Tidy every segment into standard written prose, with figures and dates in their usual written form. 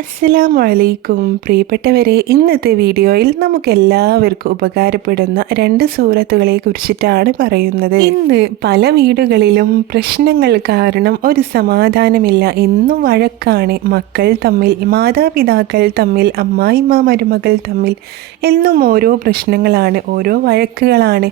അസ്സലാമു അലൈക്കും പ്രിയപ്പെട്ടവരെ, ഇന്നത്തെ വീഡിയോയിൽ നമുക്ക് എല്ലാവർക്കും ഉപകാരപ്പെടുന്ന രണ്ട് സൂറത്തുകളെ കുറിച്ചിട്ടാണ് പറയുന്നത്. ഇന്ന് പല വീടുകളിലും പ്രശ്നങ്ങൾ കാരണം ഒരു സമാധാനമില്ല. എന്നും വഴക്കാണ്. മക്കൾ തമ്മിൽ, മാതാപിതാക്കൾ തമ്മിൽ, അമ്മായിമ്മ മരുമകൾ തമ്മിൽ എന്നും ഓരോ പ്രശ്നങ്ങളാണ്, ഓരോ വഴക്കുകളാണ്.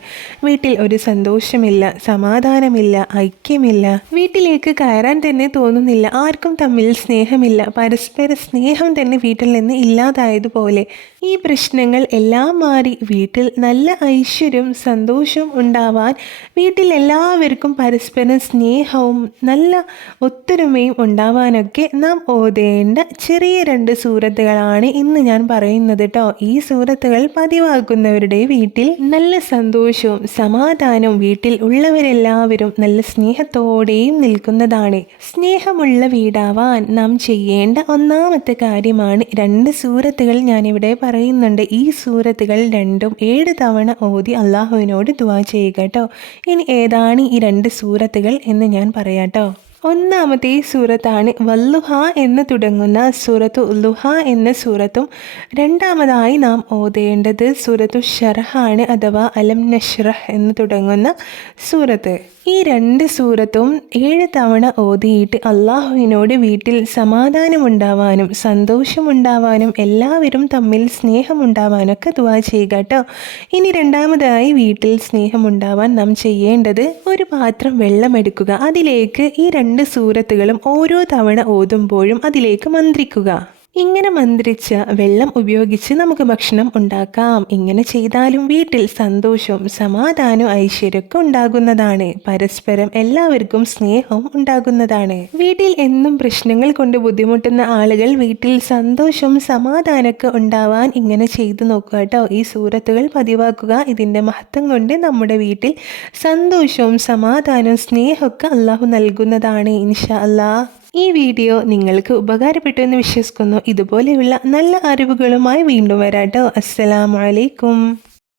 വീട്ടിൽ ഒരു സന്തോഷമില്ല, സമാധാനമില്ല, ഐക്യമില്ല. വീട്ടിലേക്ക് കയറാൻ തന്നെ തോന്നുന്നില്ല. ആർക്കും തമ്മിൽ സ്നേഹമില്ല. പരസ്പര സ്നേഹം തന്നെ വീട്ടിൽ നിന്ന് ഇല്ലാതായതുപോലെ ഈ പ്രശ്നങ്ങൾ എല്ലാം മാറി വീട്ടിൽ നല്ല ഐശ്വര്യവും സന്തോഷവും ഉണ്ടാവാൻ, വീട്ടിൽ എല്ലാവർക്കും പരസ്പരം സ്നേഹവും നല്ല ഒത്തൊരുമയും ഉണ്ടാവാനൊക്കെ നാം ഓതേണ്ട ചെറിയ രണ്ട് സൂറത്തുകളാണ് ഇന്ന് ഞാൻ പറയുന്നത് കേട്ടോ. ഈ സൂറത്തുകൾ പതിവാക്കുന്നവരുടെ വീട്ടിൽ നല്ല സന്തോഷവും സമാധാനവും, വീട്ടിൽ ഉള്ളവരെല്ലാവരും നല്ല സ്നേഹത്തോടെയും നിൽക്കുന്നതാണ്. സ്നേഹമുള്ള വീടാവാൻ നാം ചെയ്യേണ്ട ഒന്നാമത്തെ കാര്യമാണ് രണ്ട് സൂറത്തുകൾ ഞാനിവിടെ പറയുന്നുണ്ട്. ഈ സൂറത്തുകൾ രണ്ടും 7 തവണ ഓതി അള്ളാഹുവിനോട് ദുആ ചെയ്യുക കേട്ടോ. ഇനി ഏതാണ് ഈ രണ്ട് സൂറത്തുകൾ എന്ന് ഞാൻ പറയാട്ടോ. ഒന്നാമത്തെ സൂറത്താണ് വല്ലുഹ എന്ന് തുടങ്ങുന്ന സൂറത്തു ലുഹ എന്ന സൂറത്തും, രണ്ടാമതായി നാം ഓതേണ്ടത് സൂറത്തു ഷറഹാണ് അഥവാ അലം നഷ്റഹ് എന്ന് തുടങ്ങുന്ന സൂറത്ത്. ഈ രണ്ട് സൂറത്തും 7 തവണ ഓതിയിട്ട് അള്ളാഹുവിനോട് വീട്ടിൽ സമാധാനമുണ്ടാവാനും സന്തോഷമുണ്ടാവാനും എല്ലാവരും തമ്മിൽ സ്നേഹമുണ്ടാവാനൊക്കെ ദുആ ചെയ്യുക കേട്ടോ. ഇനി രണ്ടാമതായി വീട്ടിൽ സ്നേഹമുണ്ടാവാൻ നാം ചെയ്യേണ്ടത് ഒരു പാത്രം വെള്ളമെടുക്കുക. അതിലേക്ക് ഈ രണ്ട് സൂറത്തുകളും ഓരോ തവണ ഓതുമ്പോഴും അതിലേക്ക് മന്ത്രിക്കുക. ഇങ്ങനെ മന്ത്രിച്ച വെള്ളം ഉപയോഗിച്ച് നമുക്ക് ഭക്ഷണം ഉണ്ടാക്കാം. ഇങ്ങനെ ചെയ്താലും വീട്ടിൽ സന്തോഷവും സമാധാനവും ഐശ്വര്യമൊക്കെ ഉണ്ടാകുന്നതാണ്. പരസ്പരം എല്ലാവർക്കും സ്നേഹവും ഉണ്ടാകുന്നതാണ്. വീട്ടിൽ എന്നും പ്രശ്നങ്ങൾ കൊണ്ട് ബുദ്ധിമുട്ടുന്ന ആളുകൾ വീട്ടിൽ സന്തോഷവും സമാധാനമൊക്കെ ഉണ്ടാവാൻ ഇങ്ങനെ ചെയ്തു നോക്കുക കേട്ടോ. ഈ സൂറത്തുകൾ പതിവാക്കുക. ഇതിൻ്റെ മഹത്വം കൊണ്ട് നമ്മുടെ വീട്ടിൽ സന്തോഷവും സമാധാനവും സ്നേഹമൊക്കെ അള്ളാഹു നൽകുന്നതാണ് ഇൻഷാ അല്ലാഹ്. ഈ വീഡിയോ നിങ്ങൾക്ക് ഉപകാരപ്പെട്ടു എന്ന് വിശ്വസിക്കുന്നു. ഇതുപോലെയുള്ള നല്ല അറിവുകളുമായി വീണ്ടും വരാട്ടോ. അസ്സലാമു അലൈക്കും.